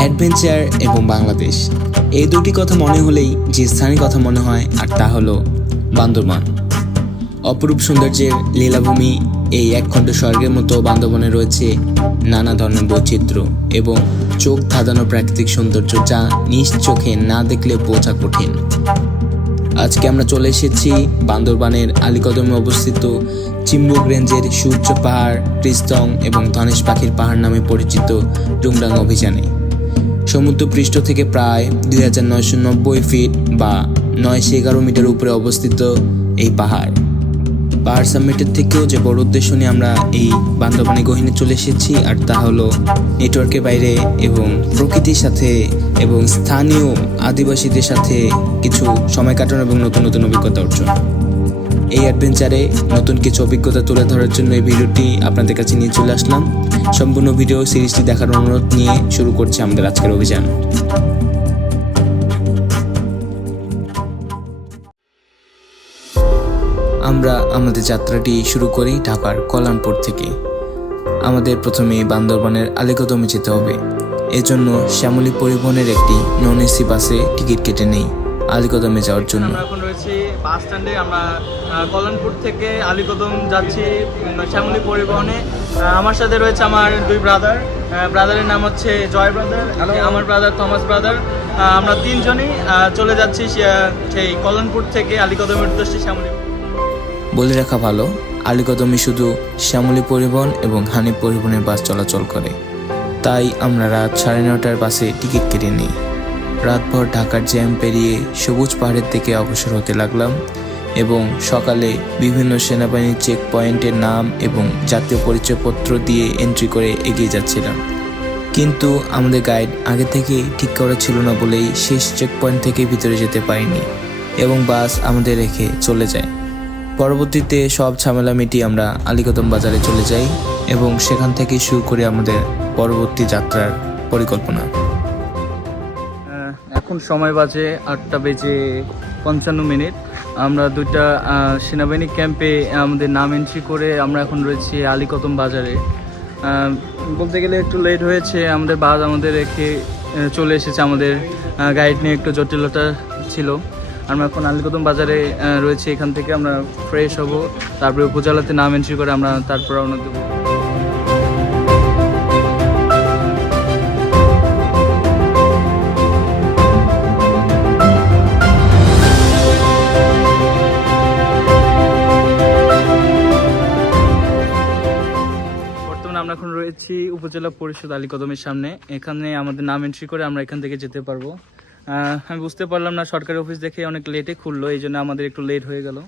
Adventure এবং বাংলাদেশ। এই দুটি কথা মনে হলেই যে স্থানের কথা মনে হয়, আর তা হলো বান্দরবান। অপরূপ সৌন্দর্যের লীলাভূমি এই একখণ্ড স্বর্গের মতো বান্দরবনে রয়েছে নানা ধরনের বৈচিত্র্য এবং চোখ ধাঁধানো প্রাকৃতিক সৌন্দর্য যা নিজ চোখে না দেখলে বোঝা কঠিন। আজকে আমরা চলে এসেছি বান্দরবানের আলীকদমে অবস্থিত চিম্বুক রেঞ্জের সূর্য পাহাড়, ক্রিস্তং এবং ধনেশ পাখির পাহাড় নামে পরিচিত ডুংডাং অভিযানে। সমুদ্রপৃষ্ঠ থেকে প্রায় দুই হাজার নয়শো নব্বই ফিট বা নয়শো এগারো মিটার উপরে অবস্থিত এই পাহাড়। পাহাড় সামিটের থেকেও যে বড় উদ্দেশ্য নিয়ে আমরা এই বান্দরবানে গহিনে চলে এসেছি, আর তা হলো নেটওয়ার্কের বাইরে এবং প্রকৃতির সাথে এবং স্থানীয় আদিবাসীদের সাথে কিছু সময় কাটানো এবং নতুন নতুন অভিজ্ঞতা অর্জন। এই অ্যাডভেঞ্চারে নতুন কিছু অভিজ্ঞতা তুলে ধরার জন্য এই ভিডিওটি আপনাদের কাছে নিয়ে চলে আসলাম। সম্পূর্ণ ভিডিও সিরিজটি দেখার অনুরোধ নিয়ে শুরু করছে আমাদের আজকের অভিযান। আমরা আমাদের যাত্রাটি শুরু করি ঢাকার কল্যাণপুর থেকে। আমাদের প্রথমে বান্দরবানের আলিকদমে যেতে হবে। এজন্য শ্যামলী পরিবহনের একটি নন এসি বাসে টিকিট কেটে নেই আলিকদমে যাওয়ার জন্য। এখন রয়েছি বাস স্ট্যান্ডে আমরা কল্যাণপুর থেকে আলীকদম যাচ্ছি শ্যামলী পরিবহনে। আমার সাথে রয়েছে আমার দুই ব্রাদার ব্রাদারের নাম হচ্ছে জয় ব্রাদার আমার ব্রাদার থমাস ব্রাদার আমরা তিনজনই চলে যাচ্ছি সেই কল্যাণপুর থেকে আলীকদমের উদ্দেশ্যে শ্যামলী। বলে রাখা ভালো আলিকদমে শুধু শ্যামলী পরিবহন এবং হানি পরিবহনের বাস চলাচল করে। তাই আমরা রাত সাড়ে নটার বাসে টিকিট কেটে নিই। রাতভর ঢাকার জ্যাম পেরিয়ে সবুজ পাহাড়ের দিকে অগ্রসর হতে লাগলাম এবং সকালে বিভিন্ন সেনাবাহিনীর চেক পয়েন্টের নাম এবং জাতীয় পরিচয়পত্র দিয়ে এন্ট্রি করে এগিয়ে যাচ্ছিলাম। কিন্তু আমাদের গাইড আগে থেকে ঠিক করা ছিল না বলেই শেষ চেক পয়েন্ট থেকে ভিতরে যেতে পারিনি এবং বাস আমাদের রেখে চলে যায়। পরবর্তীতে সব ঝামেলা মিটিয়ে আমরা আলীকদম বাজারে চলে যাই এবং সেখান থেকে শুরু করে আমাদের পরবর্তী যাত্রার পরিকল্পনা। এখন সময় বাজে আটটা বেজে পঞ্চান্ন মিনিট। আমরা দুইটা সেনাবাহিনী ক্যাম্পে আমাদের নাম এন্ট্রি করে আমরা এখন রয়েছি আলীকদম বাজারে। বলতে গেলে একটু লেট হয়েছে, আমাদের বাস আমাদের রেখে চলে এসেছে আমাদের গাইড নিয়ে একটু জটিলতা ছিল। আমরা এখন আলীকদম বাজারে রয়েছি, এখান থেকে আমরা ফ্রেশ হব, তারপরে উপজেলাতে নাম এন্ট্রি করে আমরা তারপর রওনা দেবো। উপজেলা পরিষদ আলীকদমের সামনে। এখানে আমাদের নাম এন্ট্রি করে আমরা এখান থেকে যেতে পারব। আহ, আমি বুঝতে পারলাম না সরকারি অফিস দেখে অনেক লেটে খুললো এই জন্য আমাদের একটু লেট হয়ে গেল।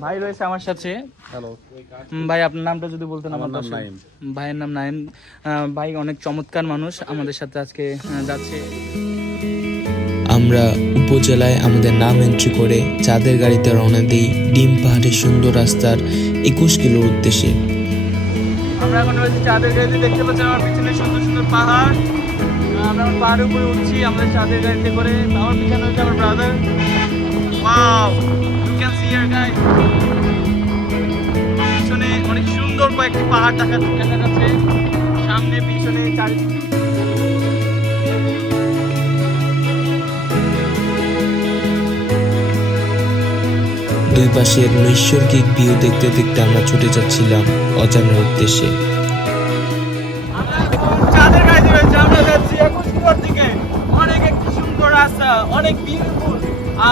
ভাই রয়েছে আমার সাথে। হ্যালো ভাই আপনার নামটা যদি বলতেন আমার নাম। নাইম। ভাইয়ের নাম নাইম ভাই অনেক চমৎকার মানুষ আমাদের সাথে আজকে যাচ্ছে। আমরা উপজেলায় আমাদের নাম এন্ট্রি করে চাঁদের গাড়িতে রওনা দিই। ডিম পাহাড়ের সুন্দর রাস্তার একুশ কিলোর উদ্দেশ্যে। আমরা এখন রয়েছে চাঁদের গাড়িতে, দেখতে পাচ্ছি আমার পিছনে সুন্দর সুন্দর পাহাড়। আমরা এখন পাহাড়ের উপরে উঠছি, আমাদের চাঁদের গাড়িতে করে। আমার পিছনে হচ্ছে আমার brother wow you can see year guys পিছনে অনেক সুন্দর কয়েকটি পাহাড় দেখা দেখা যাচ্ছে। সামনে, পিছনে চারিদিকে দুই পাশের নৈসর্গিক ভিউ দেখতে দেখতে আমরা ছুটে যাচ্ছিলাম অজানার উদ্দেশ্যে।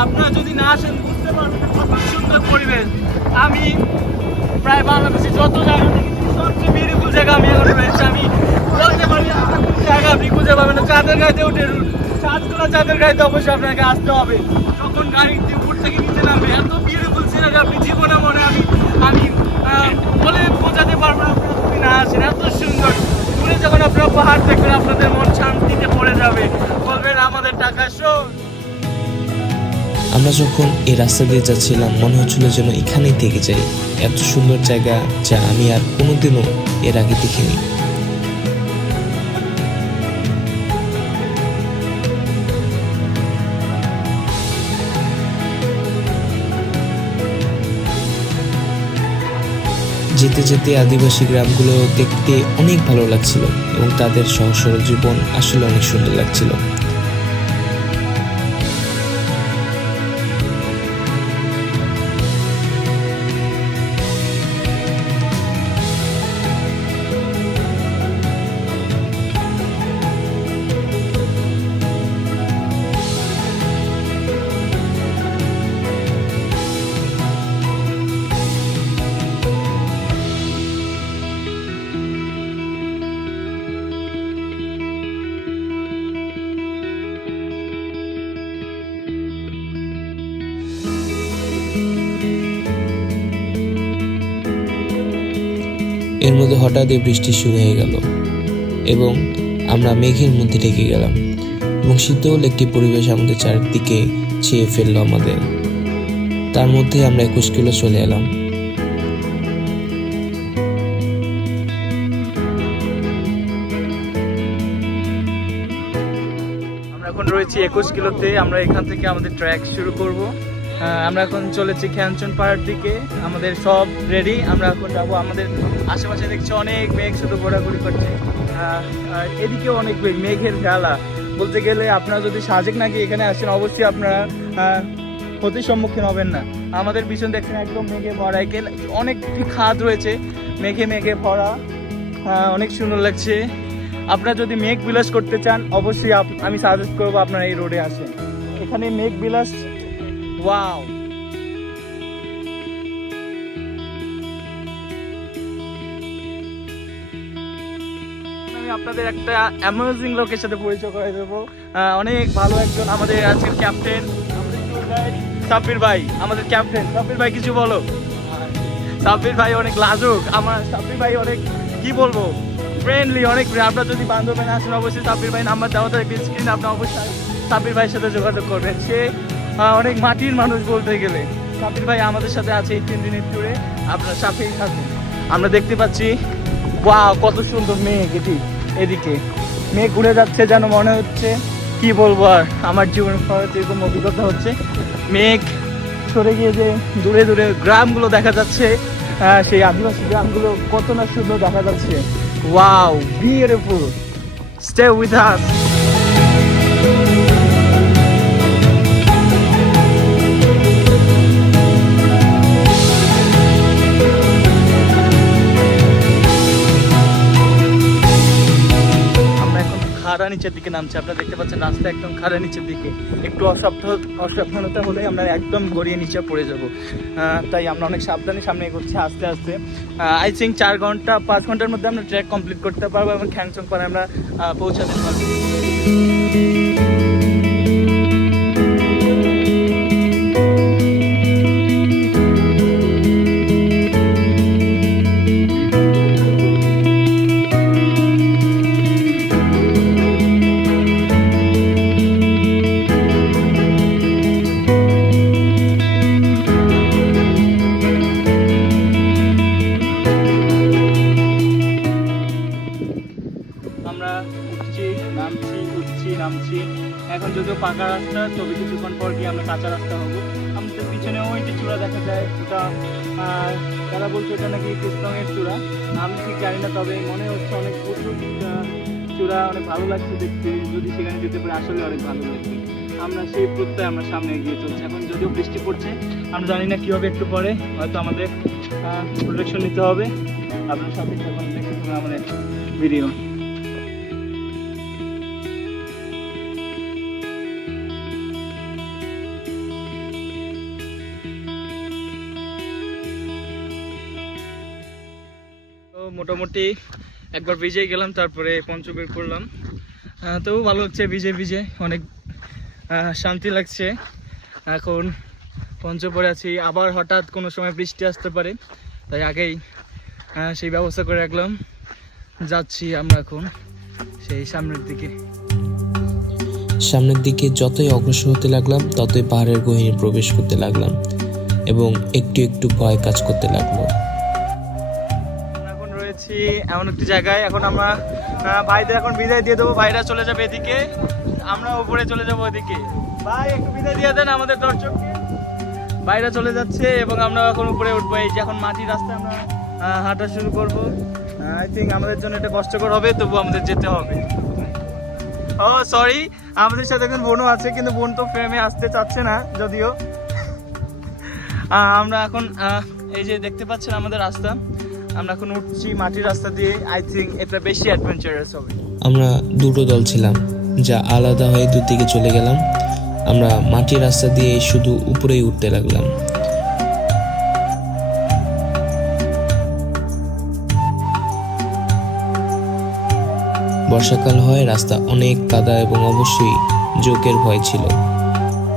আপনারা যদি না আসেন, বুঝতে পারবেন সুন্দর পরিবেশ। আমি প্রায় বাংলাদেশে যত জায়গা সবচেয়ে বিউটিফুল জায়গা আমি এখন আমি বলতে পারি জায়গা আপনি খুঁজে পাবেন না। চাঁদের গাড়িতে উঠে চাঁদগুলো চাঁদের গাড়িতে অবশ্যই আপনাকে আসতে হবে। তখন গাড়িতে উপর থেকে নিচে নামবে। এত সিনারি আপনি জীবনে মনে আমি আমি বলে বোঝাতে পারব না আপনারা যদি না আসেন। এত সুন্দর। দূরে যখন আপনারা পাহাড় দেখবেন, আপনাদের মন শান্তিতে পড়ে যাবে। বলবেন, আমাদের টাকা শো আমরা যখন এই রাস্তা দিয়ে যাচ্ছিলাম, মনে হচ্ছিল যেন এখানেই থেকে যাই। এত সুন্দর জায়গা যা আমি আর কোনোদিনও এর আগে দেখিনি। যেতে যেতে আদিবাসী গ্রামগুলো দেখতে অনেক ভালো লাগছিল এবং তাদের সহসর জীবন আসলে অনেক সুন্দর লাগছিল। হঠাৎই বৃষ্টি শুরু হয়ে গেল এবং আমরা মেঘের মধ্যে ঢেকে গেলাম এবং শীতল একটি পরিবেশ আমাদের চারদিকে ছেয়ে ফেলল আমাদের। তার মধ্যে আমরা একুশ কিলো চলে এলাম। আমরা এখন রয়েছি একুশ কিলোতে। আমরা এখান থেকে আমাদের ট্র্যাক শুরু করব। আমরা এখন চলেছি খ্যানচন পাহাড় দিকে। আমাদের সব রেডি আমরা এখন যাব। আমাদের আশেপাশে দেখছি অনেক মেঘ, শুধু ঘোরাঘুরি করছে। এদিকে অনেক মেঘ, মেঘের খেলা বলতে গেলে আপনারা যদি সাজেক নাকি এখানে আসেন, অবশ্যই আপনারা ক্ষতির সম্মুখীন হবেন না। আমাদের পিছন দেখছেন একদম মেঘে ভরা। একে অনেকটি খাদ রয়েছে। মেঘে মেঘে ভরা। অনেক সুন্দর লাগছে। আপনারা যদি মেঘ বিলাস করতে চান, অবশ্যই আমি সাজেস্ট করব আপনারা এই রোডে আসেন। এখানে মেঘ বিলাস ওয়াও আমি আপনাদের একটা অ্যামেজিং লোকের সাথে পরিচয় করে দেবো। অনেক ভালো একজন আমাদের আজকের ক্যাপ্টেন সাব্বির ভাই, আমাদের ক্যাপ্টেন সাব্বির ভাই, কিছু বলো? সাব্বির ভাই অনেক লাজুক। আমার সাব্বির ভাই অনেক, কি বলব? ফ্রেন্ডলি অনেক আপনারা যদি বান্ধবেন আসেন, অবশ্যই সাব্বির ভাই নাম্বার দেওয়া থাকবে স্ক্রিন আপনি অবশ্যই সাব্বির ভাইয়ের সাথে যোগাযোগ করবেন। সে অনেক মাটির মানুষ বলতে গেলে। সাব্বির ভাই আমাদের সাথে আছে এই তিন দিনের ট্যুরে আপনার সাথেই থাকুন। আমরা দেখতে পাচ্ছি ওয়াও কত সুন্দর মেঘ এটি এদিকে। মেঘ ঘুরে যাচ্ছে যেন মনে হচ্ছে। কি বলব আর, আমার জীবনে এরকম অভিজ্ঞতা হচ্ছে। মেঘ সরে গিয়ে যে দূরে দূরে গ্রামগুলো দেখা যাচ্ছে সেই আদিবাসী গ্রামগুলো কত না সুন্দর দেখা যাচ্ছে। Wow beautiful stay with us নিচের দিকে নামছে। আপনারা দেখতে পাচ্ছেন রাস্তা একদম খাড়া নিচের দিকে। একটু অসাবধান অসাবধানতা হলে আমরা একদম গড়িয়ে নিচে পড়ে যাব। তাই আমরা অনেক সাবধানে সামনে এগোচ্ছি আস্তে আস্তে। আই থিঙ্ক চার ঘণ্টা পাঁচ ঘণ্টার মধ্যে আমরা ট্র্যাক কমপ্লিট করতে পারব এবং খ্যাংচং করে আমরা পৌঁছাতে পারব। লাগছে দেখতে, যদি সেখানে যেতে পারে, আসলে অনেক ভালো লাগবে আমরা সেই প্রত্যয় আমরা সামনে এগিয়ে চলছি। এখন যদিও বৃষ্টি পড়ছে, আমরা জানি না কী হবে একটু পরে, হয়তো আমাদের প্রোটেকশন নিতে হবে। আপনার সাথে এখন পাবেন আমাদের ভিডিও মোটামুটি একবার ভিজে গেলাম, তারপরে পঞ্চবের করলাম তবু ভালো লাগছে ভিজে ভিজে অনেক শান্তি লাগছে। এখন পঞ্চপরে আছি। আবার হঠাৎ কোনো সময় বৃষ্টি আসতে পারে তাই আগেই সেই ব্যবস্থা করে রাখলাম। যাচ্ছি আমরা এখন সেই সামনের দিকে। সামনের দিকে যতই অগ্রসর হতে লাগলাম ততই পাহাড়ের গহীনে প্রবেশ করতে লাগলাম এবং একটু একটু ভয় কাজ করতে লাগল। এখন রয়েছি এমন একটি জায়গায়। এখন আমরা ভাইদের এখন বিদায় দিয়ে দেবো। ভাইরা চলে যাবে এদিকে। আমরা উপরে চলে যাব ওদিকে। ভাই একটু বিদায় দিয়ে দেন আমাদের দর্শককে। ভাইরা চলে যাচ্ছে এবং আমরা এখন উপরে উঠবো। এই যে এখন মাটির রাস্তায় আমরা হাঁটা শুরু করব। আই থিঙ্ক আমাদের জন্য এটা কষ্টকর হবে তবু আমাদের যেতে হবে। ও সরি আমাদের সাথে এখন বোনও আছে কিন্তু বোন তো ফ্রেমে আসতে চাচ্ছে না যদিও। আমরা এখন এই যে দেখতে পাচ্ছেন আমাদের রাস্তা। আমরা উঠছি মাটির রাস্তা দিয়ে আই থিঙ্ক এটা বেশি অ্যাডভেঞ্চারাস হবে। আমরা দুটো দল ছিলাম, যা আলাদা হয়ে দুদিকে চলে গেলাম। আমরা মাটির রাস্তা দিয়ে শুধু উপরেই উঠতে লাগলাম। বর্ষাকাল হয় রাস্তা অনেক কাদা এবং অবশ্যই জোকের ভয় ছিল।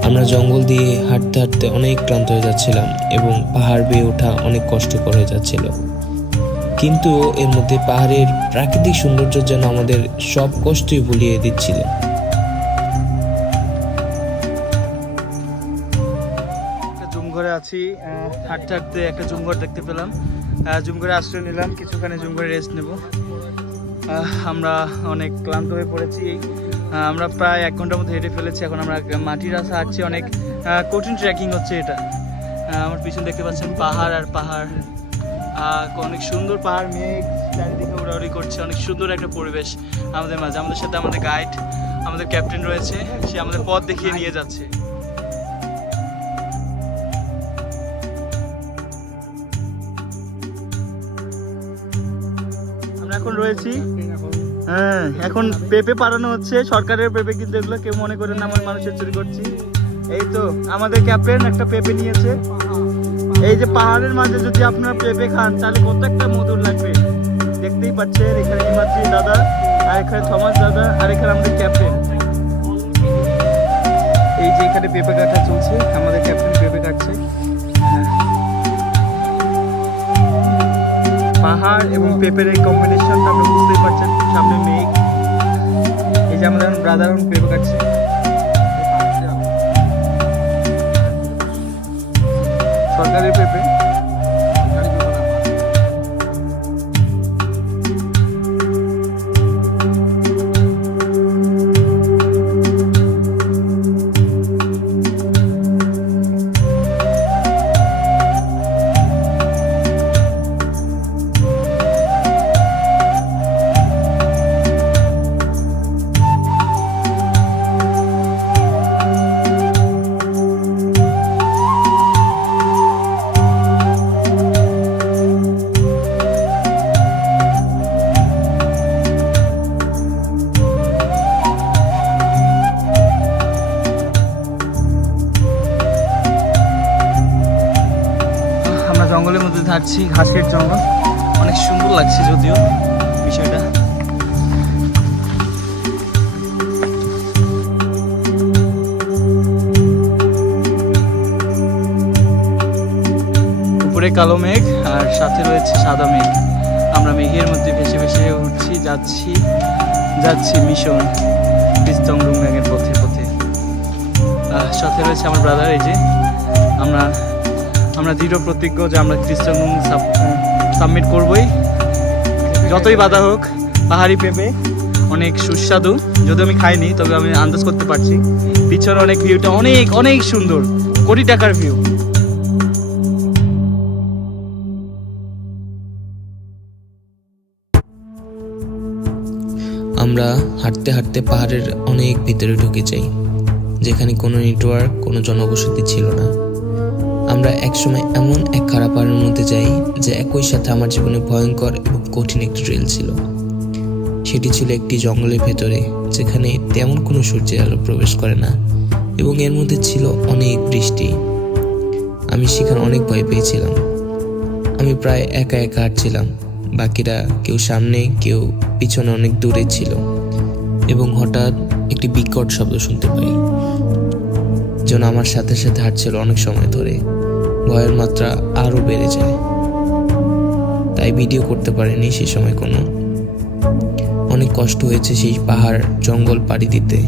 আমরা জঙ্গল দিয়ে হাঁটতে হাঁটতে অনেক ক্লান্ত হয়ে যাচ্ছিলাম এবং পাহাড় বেয়ে ওঠা অনেক কষ্টকর হয়ে যাচ্ছিল। কিন্তু এর মধ্যে পাহাড়ের প্রাকৃতিক সৌন্দর্য যেন আমাদের সব কষ্টই ভুলিয়ে দিচ্ছিল। ঘরে আছি হাঁটতে হাঁটতে একটা জুম ঘর দেখতে পেলাম। ঘরে আশ্রয় নিলাম, কিছুখানে ঘরে রেস্ট নেব। আমরা অনেক ক্লান্ত হয়ে পড়েছি। আমরা প্রায় এক ঘণ্টার মধ্যে হেঁটে ফেলেছি, এখন আমরা মাটির রাস্তা হাঁটছি, অনেক কঠিন ট্রেকিং হচ্ছে এটা। আমার পিছনে দেখতে পাচ্ছেন পাহাড় আর পাহাড়। অনেক সুন্দর পাহাড়, মেঘ, চারিদিকে উড়াউড়ি করছে, অনেক সুন্দর একটা পরিবেশ আমাদের মাঝে। আমাদের সাথে আমাদের গাইড আমাদের ক্যাপ্টেন রয়েছে, সে আমাদের পথ দেখিয়ে নিয়ে যাচ্ছে। আমরা এখন রয়েছি। হ্যাঁ এখন পেঁপে পাড়ানো হচ্ছে, সরকারের পেঁপে কিন্তু এগুলো কেউ মনে করেন আমার মানুষের চুরি করছি। এই তো, আমাদের ক্যাপ্টেন একটা পেঁপে নিয়েছে। এই যে পাহাড়ের মাঝে যদি আপনারা পেঁপে খান, তাহলে কত একটা মধুর লাগবে। দেখতেই পাচ্ছেন, এখানে হিমাদ্রি দাদা? আর এখানে থমাস দাদা, আর এখানে আমাদের ক্যাপ্টেন। এই যে এখানে পেঁপে কাটা চলছে, আমাদের ক্যাপ্টেন পেঁপে কাটছে। পাহাড় এবং পেঁপের এই কম্বিনেশন আপনি বুঝতেই পারছেন, সামনে মেঘ। এই যে আমাদের ব্রাদার পেঁপে কাটছে। সরকারি পেঁপে। থাকছি ঘাসের জঙ্গল অনেক সুন্দর লাগছে যদিও বিষয়টা। উপরে কালো মেঘ আর সাথে রয়েছে সাদা মেঘ। আমরা মেঘের মধ্যে ভেসে ভেসে উঠছি, যাচ্ছি যাচ্ছি মিশন বিস্তংরুং মেঘের পথে পথে। সাথে রয়েছে আমার ব্রাদার এই যে আমরা আমরা দৃঢ় প্রতিজ্ঞ যে আমরা খ্রিস্টান সাবমিট করবই। যতই বাধা হোক, পাহাড়ি পেঁপে অনেক সুস্বাদু। যদিও আমি খাইনি, তবে আমি আন্দাজ করতে পারছি। পিছনে অনেক ভিউটা অনেক অনেক সুন্দর। কোটি টাকার ভিউ আমরা হাঁটতে হাঁটতে পাহাড়ের অনেক ভিতরে ঢুকে যাই, যেখানে কোনো নেটওয়ার্ক কোনো জনবসতি ছিল না। আমরা একসময় এমন এক খারাপ পাহাড়ের মধ্যে যাই যে একই সাথে আমার জীবনে ভয়ঙ্কর এবং কঠিন একটি ট্রেল ছিল। সেটি ছিল একটি জঙ্গলের ভেতরে, যেখানে তেমন কোনো সূর্যের আলো প্রবেশ করে না এবং এর মধ্যে ছিল অনেক বৃষ্টি। আমি সেখানে অনেক ভয় পেয়েছিলাম। আমি প্রায় একা একা হাঁটছিলাম। বাকিরা কেউ সামনে, কেউ পিছনে অনেক দূরে ছিল এবং হঠাৎ একটি বিকট শব্দ শুনতে পাই। যেন আমার সাথে সাথে হাঁটছিল অনেক সময় ধরে। ভয়ের মাত্রা আরও বেড়ে যায়। তাই ভিডিও করতে পারিনি সেই সময় কোনো। অনেক কষ্ট হয়েছে সেই পাহাড় জঙ্গল পাড়ি দিতে।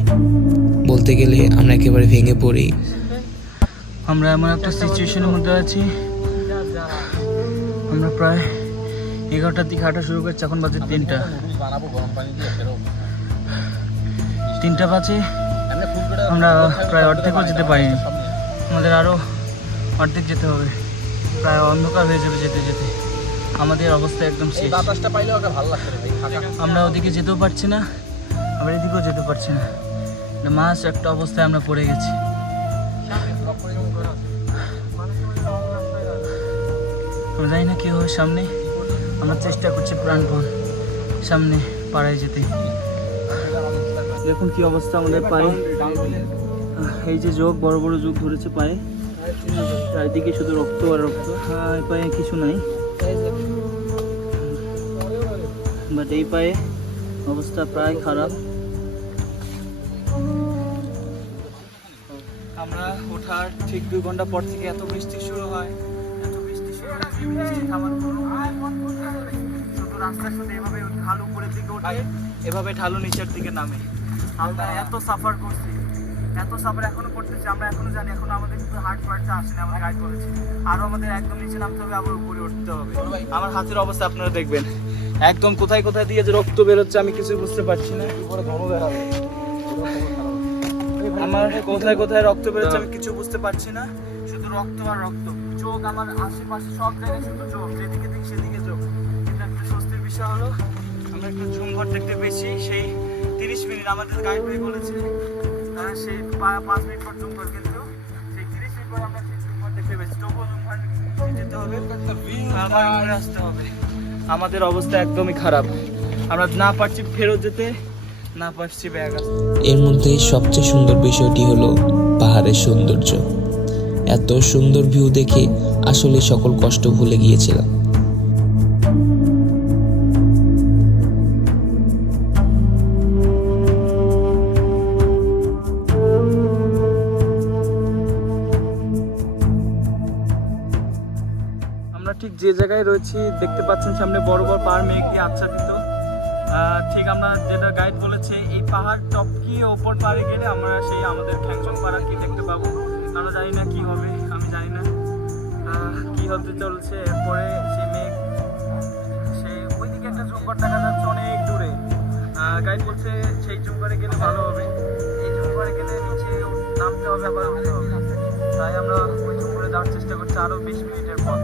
বলতে গেলে আমরা একেবারে ভেঙে পড়ি। আমরা এমন একটা সিচুয়েশনের মধ্যে আছি। আমরা প্রায় এগারোটার দিকে হাঁটা শুরু করছি, এখন বাজে তিনটা। তিনটা বাজে আমরা প্রায় অর্ধেকও যেতে পারিনি। আমাদের আরও অর্ধেক যেতে হবে। প্রায় অন্ধকার হয়ে যাবে যেতে যেতে। আমাদের অবস্থা একদম শেষ। আমরা ওদিকে যেতেও পারছি না আমরা এদিকেও যেতে পারছি না। মাস একটা অবস্থায় আমরা পড়ে গেছি। আমরা জানি না কী হবে সামনে। আমরা চেষ্টা করছি প্রাণপণ সামনে পাড়ায় যেতে। দেখুন কি অবস্থা আমাদের পায়ে। এই যে যোগ, বড় বড় যোগ ধরেছে পায়ে। চারিদিকে শুধু রক্ত আর রক্ত। পায়ে কিছু নাই। বাট এই পায়ে অবস্থা প্রায় খারাপ। আমরা ওঠার ঠিক দুই ঘণ্টা পর থেকে এত বৃষ্টি শুরু হয়। এত বৃষ্টি শুরু হয় বৃষ্টি কোনো শুধু এভাবে ঢালু উপরের দিকে ওঠে এভাবে ঢালু নিচের দিকে নামে। আমরা এত সাফার করছি, এত সাফার এখনও করতেছি, আমরা এখনও জানি, এখনও আমাদের কিন্তু হার্ট ফার্টটা আসেনি, আমাদের গাইড করেছে আরও আমাদের একদম নিচে নামতে হবে, আবার উপরে উঠতে হবে। আমার হাতের অবস্থা আপনারা দেখবেন। একদম কোথায় কোথায় দিয়ে যে রক্ত বেরোচ্ছে, আমি কিছু বুঝতে পারছি না। উপরে ধনু বেরাবে আমার কোথায় কোথায় রক্ত বেরোচ্ছে, আমি কিছু বুঝতে পারছি না। শুধু রক্ত আর রক্ত। চোখ আমার আশেপাশে সব জায়গায় শুধু চোখ, যেদিকে দিক সেদিকে চোখ। কিন্তু একটা স্বস্তির বিষয় হলো। আমরা একটু ঝুম ঘর দেখতে পেয়েছি সেই তিরিশ মিনিট আমাদের গাইড ভাই বলেছে সেই পাঁচ মিনিট পর সেই তিরিশ মিনিট পর আমরা সেই দেখতে পেয়েছি তবুও যেতে হবে? আবার ঘুরে আসতে হবে। আমাদের অবস্থা একদমই খারাপ। আমরা না পারছি ফেরত যেতে, না পারছি ব্যাগ এর মধ্যে সবচেয়ে সুন্দর বিষয়টি হলো পাহাড়ের সৌন্দর্য। এত সুন্দর ভিউ দেখে আসলে সকল কষ্ট ভুলে গিয়েছিলাম। যে জায়গায় রয়েছি, দেখতে পাচ্ছেন সামনে বড় বড় পাহাড়, মেঘ দিয়ে আচ্ছাদিত ঠিক আমরা যেটা গাইড বলেছে, এই পাহাড় টপকিয়ে ওপর পাড়ে গেলে আমরা সেই আমাদের খ্যাংচং পাহাড় কি দেখতে পাবো। আমরা জানি না কি হবে, আমি জানি না। কি হতে চলছে, এরপরে সেই মেঘ, সেই ওইদিকে একটা জুমঘর দেখা যাচ্ছে অনেক দূরে। গাইড বলছে সেই জুমঘরে গেলে ভালো হবে। এই জুমঘরে গেলে নিচে নামতে হবে, আবার তাই আমরা ওই জুমঘরে যাওয়ার চেষ্টা করছি আরও বিশ মিনিটের পথ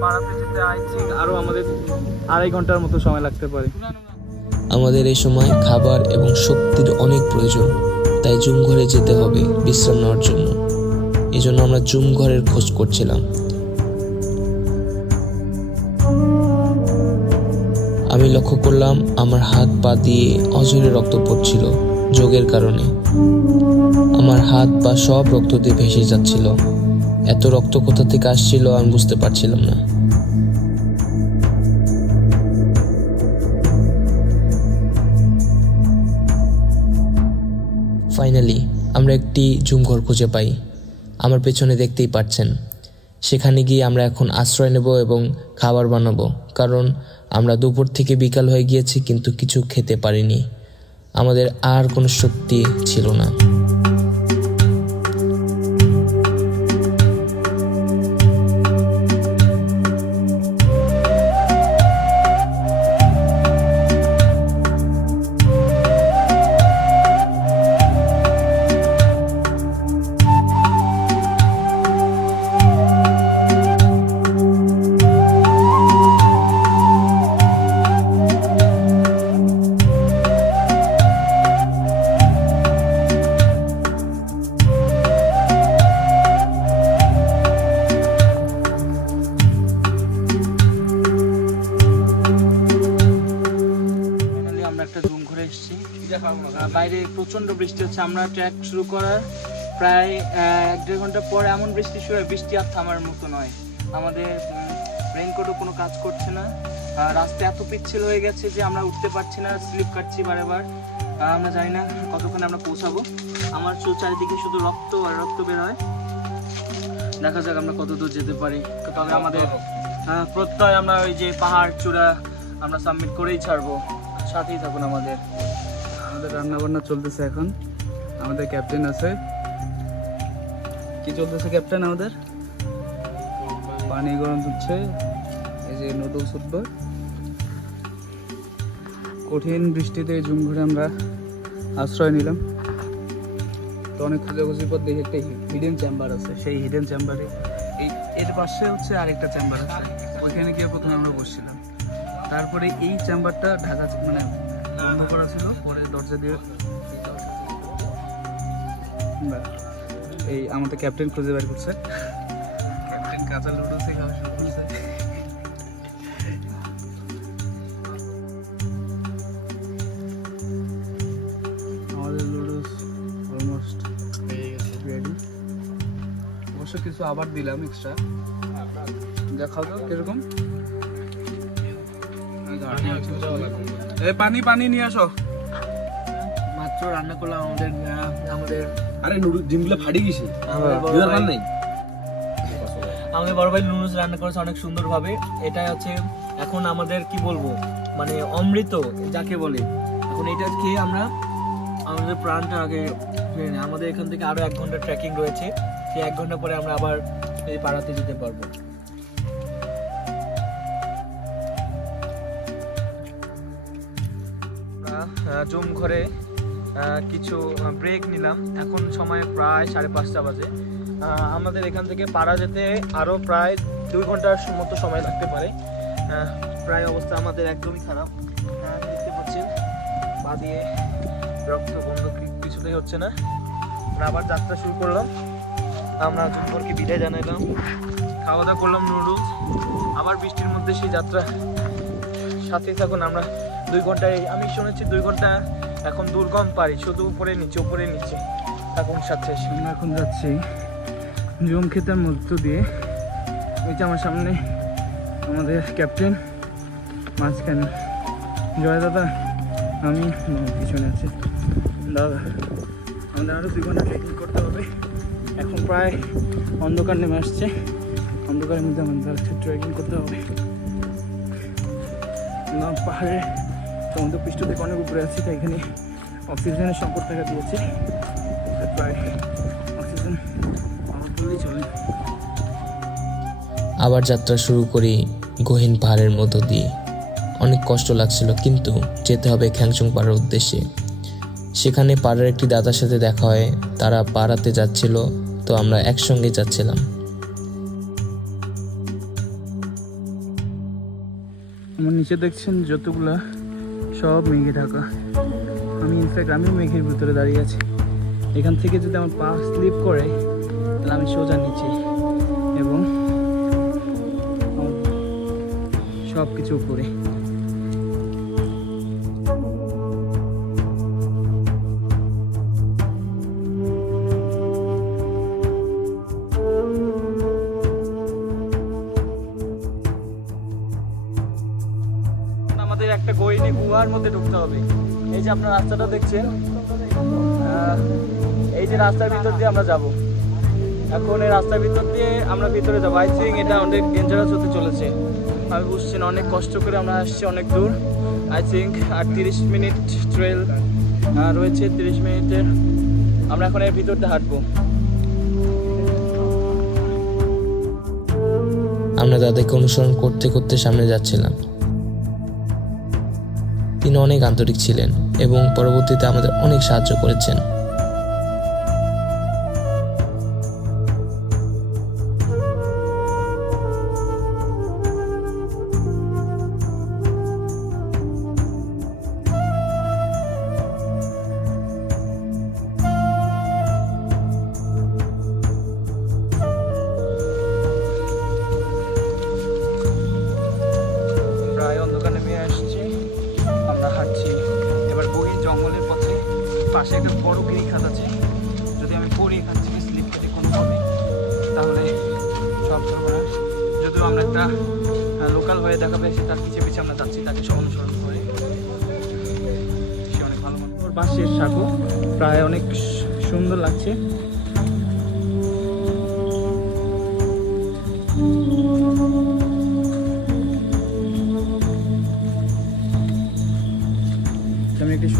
পাড়াতে যেতে আই থিঙ্ক আরও আমাদের আড়াই ঘণ্টার মতো সময় লাগতে পারে। আমাদের এই সময় খাবার এবং শক্তির অনেক প্রয়োজন, তাই জুম ঘরে যেতে হবে বিশ্রাম নেওয়ার জন্য। এই জন্য আমরা জুম ঘরের খোঁজ করছিলাম। আমি লক্ষ্য করলাম আমার হাত পা দিয়ে অঝরে রক্ত পড়ছিল যোগের কারণে। আমার হাত পা সব রক্ত দিয়ে ভেসে যাচ্ছিল। এত রক্ত কোথা থেকে আসছিল আমি বুঝতে পারছিলাম না। ফাইনালি আমরা একটি জুম ঘর খুঁজে পাই। আমার পেছনে দেখতেই পাচ্ছেন। সেখানে গিয়ে আমরা এখন আশ্রয় নেব এবং খাবার বানাবো, কারণ আমরা দুপুর থেকে বিকাল হয়ে গিয়েছি, কিন্তু কিছু খেতে পারিনি। আমাদের আর কোনো শক্তি ছিল না। আমরা একটা রুম ঘুরে এসেছি। বাইরে প্রচণ্ড বৃষ্টি হচ্ছে, আমরা ট্র্যাক শুরু করার প্রায় এক দেড় ঘণ্টা পর এমন বৃষ্টি শুরু হয়, বৃষ্টি আর থামার মতো নয়। আমাদের রেইনকোটও কোনো কাজ করছে না। রাস্তা এত পিচ্ছিল হয়ে গেছে যে আমরা উঠতে পারছি না, স্লিপ কাটছি বারে বার আমরা জানি না কতক্ষণে আমরা পৌঁছাবো। আমার চারিদিকে শুধু রক্ত আর রক্ত বের হয়। দেখা যাক আমরা কত দূর যেতে পারি। তবে আমাদের প্রত্যয় আমরা ওই যে পাহাড় চূড়া আমরা সাবমিট করেই ছাড়বো। সাথেই থাকুন আমাদের। আমাদের রান্না বান্না চলতেছে এখন। আমাদের ক্যাপ্টেন আছে। কি চলতেছে ক্যাপ্টেন আমাদের? পানি গরম হচ্ছে। এই যে নুডলস উঠবে। কঠিন বৃষ্টিতে জুম ঘুরে আমরা আশ্রয় নিলাম। তো অনেক খোঁজাখুঁজির পর দেখি একটা হিডেন চেম্বার আছে। সেই হিডেন চেম্বারে এই এর পাশে হচ্ছে আরেকটা চেম্বার আছে। ওইখানে গিয়ে প্রথমে আমরা বসছিলাম। তারপরে এই চেম্বারটা ঢাকা মানে বন্ধ করা ছিল পরে দরজা দিয়ে। এই আমাদের ক্যাপ্টেন খুঁজে বের করছে। ক্যাপ্টেন কাঁচা খাওয়া শুরু করছে। আমাদের লুডুস অলমোস্ট রেডি অবশ্য কিছু আবার দিলাম এক্সট্রা যা খাও তো কীরকম? এ পানি পানি নিয়ে আসো। মাত্র রান্না করলাম আমাদের আমাদের আরে নুডল ডিমগুলো ফাটি গেছে। আমাদের বড় ভাই- পার নাই? আমাদের বড় ভাই নুডলস রান্না করেছে অনেক সুন্দরভাবে এটা হচ্ছে এখন আমাদের কি বলব মানে অমৃত যাকে বলে। এখন এটা খেয়ে আমরা আমাদের প্রাণটা আগে আমাদের এখান থেকে আরও এক ঘণ্টা ট্রেকিং রয়েছে। সেই এক ঘণ্টা পরে আমরা আবার এই পাড়াতে যেতে পারব। জুম ঘরে কিছু ব্রেক নিলাম। এখন সময় প্রায় সাড়ে পাঁচটা বাজে। আমাদের এখান থেকে পাড়া যেতে আরও প্রায় দুই ঘণ্টার মতো সময় লাগতে পারে। প্রায় অবস্থা আমাদের একদমই খারাপ। দেখতে পাচ্ছেন, পা দিয়ে রক্ত বন্ধ কিছুতেই হচ্ছে না। আবার যাত্রা শুরু করলাম। আমরা জুমঘরকে বিদায় জানাইলাম। খাওয়া দাওয়া করলাম নুডলস। আবার বৃষ্টির মধ্যে সেই যাত্রা সাথে থাকুন। আমরা দুই ঘন্টায়, আমি শুনেছি দুই ঘণ্টা এখন দুর্গম পারি শুধু উপরে নিচে উপরে নিচে। এখন সাথে আমরা এখন যাচ্ছি জুম ক্ষেতের মধ্য দিয়ে। ওই যে আমার সামনে আমাদের ক্যাপ্টেন, মাঝখানে জয় দাদা, আমি পিছনে আছি দাদা। আমাদের আরও দুই ঘণ্টা ট্রেকিং করতে হবে। এখন প্রায় অন্ধকার নেমে আসছে। অন্ধকারের মধ্যে আমাদের ট্রেকিং করতে হবে। পাহাড়ে সমুদ্র পৃষ্ঠ থেকে অনেক উপরে আছি তাই এখানে অক্সিজেনের সংকট দেখা দিয়েছে প্রায় অক্সিজেন আমার বললেই চলে। আবার যাত্রা শুরু করি গহীন পাহাড়ের মধ্য দিয়ে। অনেক কষ্ট লাগছিল কিন্তু যেতে হবে খ্যাংচং পাড়ার উদ্দেশ্যে। সেখানে পাড়ার একটি দাদার সাথে দেখা হয় তারা পাড়াতে যাচ্ছিল তো আমরা একসঙ্গে যাচ্ছিলাম। আমার নিচে দেখছেন যতগুলা সব মেঘে থাকা। আমি ইনফ্যাক্ট আমিও মেঘের ভিতরে দাঁড়িয়ে আছি। এখান থেকে যদি আমার পা স্লিপ করে, তাহলে আমি সোজা নিচে। এবং সব কিছু উপরে। ঢুকতে হবে। এই যে আপনার রাস্তাটা দেখছেন এই যে রাস্তার ভিতর দিয়ে আমরা যাব। এখন এই রাস্তার ভিতর দিয়ে আমরা ভিতরে যাব। আই থিঙ্ক এটা অনেক ডেঞ্জারাস হতে চলেছে। আমি বুঝছেন অনেক কষ্ট করে আমরা আসছি অনেক দূর। আই থিঙ্ক আর তিরিশ মিনিট ট্রেল রয়েছে তিরিশ মিনিটের। আমরা এখন এর ভিতর দিয়ে হাঁটবো। আমরা তাদেরকে অনুসরণ করতে করতে সামনে যাচ্ছিলাম। অনেক আন্তরিক ছিলেন এবং পরবর্তীতে আমাদের অনেক সাহায্য করেছেন।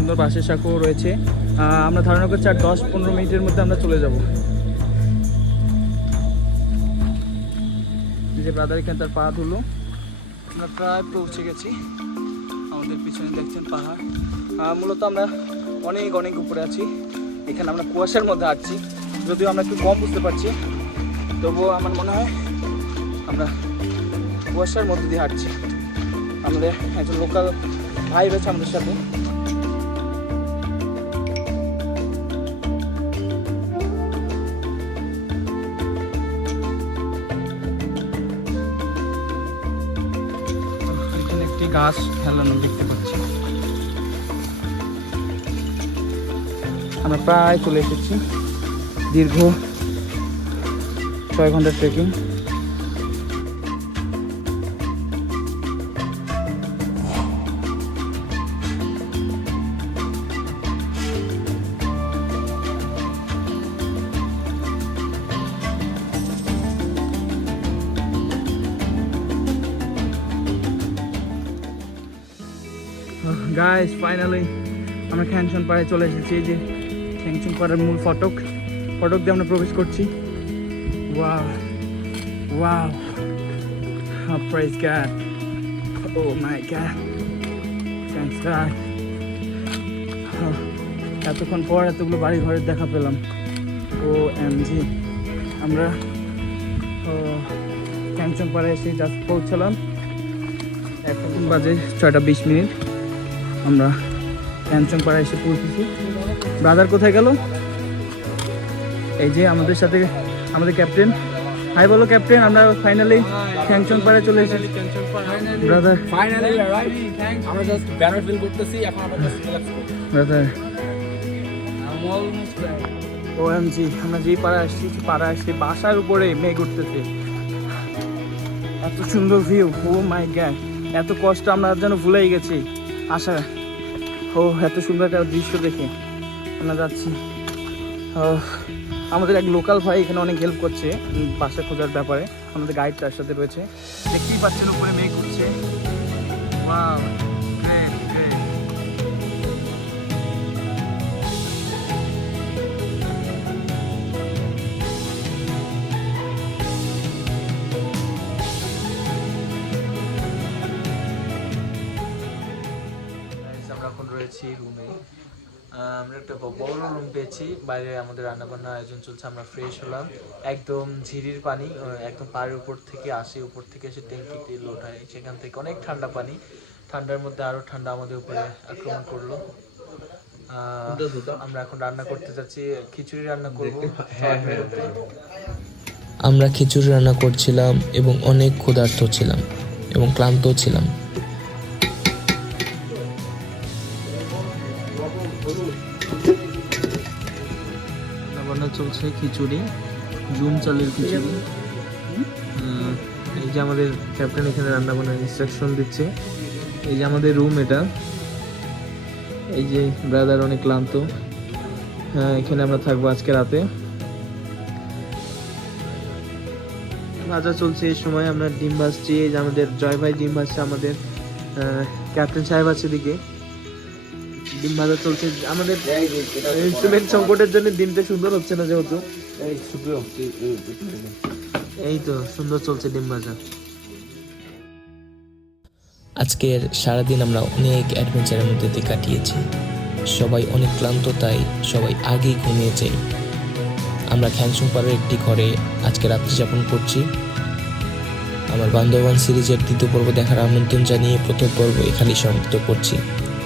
সুন্দর বাঁশের সাঁকো রয়েছে। আমরা ধারণা করছি আর দশ পনেরো মিনিটের মধ্যে আমরা চলে যাব। যে ব্রাদার এখানে তার পা ধুলো। আমরা প্রায় পৌঁছে গেছি। আমাদের পিছনে দেখছেন পাহাড়। মূলত আমরা অনেক অনেক উপরে আছি। এখানে আমরা কুয়াশার মধ্যে হাঁটছি যদিও আমরা একটু কম বুঝতে পারছি, তবুও আমার মনে হয় আমরা কুয়াশার মধ্যে দিয়ে হাঁটছি। আমাদের একজন লোকাল ভাই রয়েছে আমাদের সাথে। গাছ হেলানো দেখতে পাচ্ছি। আমরা প্রায় চলে এসেছি দীর্ঘ ছয় ঘণ্টার ট্রেকিং গাইস ফাইনালি আমরা খ্যাংচন পাড়ে চলে এসেছি, এই যে খ্যাংচন পাড়ার মূল ফটক। ফটক দিয়ে আমরা প্রবেশ করছি। Wow wow praise God oh my God এতক্ষণ পর এতগুলো বাড়ি ঘরের দেখা পেলাম। ও এম জি আমরা খ্যাংচন পাড়ে এসে জাস্ট পৌঁছালাম। এখন বাজে ছয়টা বিশ মিনিট। আমরা পাড়া এসে পৌঁছেছি। ব্রাদার কোথায় গেল? এই যে আমাদের সাথে আমাদের ক্যাপ্টেন হাই বলো ক্যাপ্টেন আমরা ফাইনালি ক্যাঞ্চন পাড়ায় চলে এসেছি। ব্রাদার ফাইনালি আমরা জাস্ট ব্যানার ফিল করতেছি এখন আমরা জাস্ট রিল্যাক্স করব। Brother I O M G আমরা যেই পাড়া আসছি সেই পাড়া আসছি বাসার উপরে মেঘ উঠতেছে। এত সুন্দর ভিউ ও মাই গ্যাড এত কষ্ট আমরা যেন ভুলেই গেছি। আশা ও এত সুন্দর একটা দৃশ্য দেখে। আমরা যাচ্ছি। আমাদের এক লোকাল ভাই এখানে অনেক হেল্প করছে বাসা খোঁজার ব্যাপারে। আমাদের গাইড তার সাথে রয়েছে। দেখতেই পাচ্ছেন উপরে মেঘ ঘুরছে Wow, রয়েছি রুমে। আমরা একটা বড় রুম পেয়েছি। বাইরে আমাদের রান্না বান্নার আয়োজন চলছে আমরা ফ্রেশ হলাম। একদম ঝিরির পানি একদম পাড়ের উপর থেকে আসে উপর থেকে এসে ট্যাঙ্কিতে লোড হয়। সেখান থেকে অনেক ঠান্ডা পানি। ঠান্ডার মধ্যে আরও ঠান্ডা আমাদের উপরে আক্রমণ করল। আহ, আমরা এখন রান্না করতে যাচ্ছি। খিচুড়ি রান্না করব। শর্ট ভিডিওতে আমরা খিচুড়ি রান্না করছিলাম এবং অনেক ক্ষুধার্ত ছিলাম এবং ক্লান্ত ছিলাম। চলছে খিচুড়ি, জুম চালের খিচুড়ি। এই যে আমাদের ক্যাপ্টেন এখানে রান্না বান্নার ইনস্ট্রাকশন দিচ্ছে। এই যে আমাদের রুম এটা। এই যে ব্রাদার অনেক ক্লান্ত। হ্যাঁ এখানে আমরা থাকব আজকে রাতে। ভাজা চলছে এই সময়, আমরা ডিম ভাজছি। এই যে আমাদের জয় ভাই ডিম ভাজছে আমাদের। ক্যাপ্টেন সাহেব আছে দিকে ডিম ভাজা চলছে। আমাদের ইনস্ট্রুমেন্ট সংকটের জন্য দিনটা সুন্দর হচ্ছে না যেহেতু? এই তো সুন্দর চলছে ডিম ভাজা। আজকের সারাদিন আমরা অনেক অ্যাডভেঞ্চারের মধ্যে দিয়ে কাটিয়েছি। সবাই অনেক ক্লান্ত তাই সবাই আগেই ঘুমিয়ে যাই আমরা খ্যানসুং পাড়ার একটি ঘরে আজকে রাত্রি যাপন করছি। আমার বান্ধবান সিরিজের দ্বিতীয় পর্ব দেখার আমন্ত্রণ জানিয়ে প্রথম পর্ব এখানেই সমাপ্ত করছি।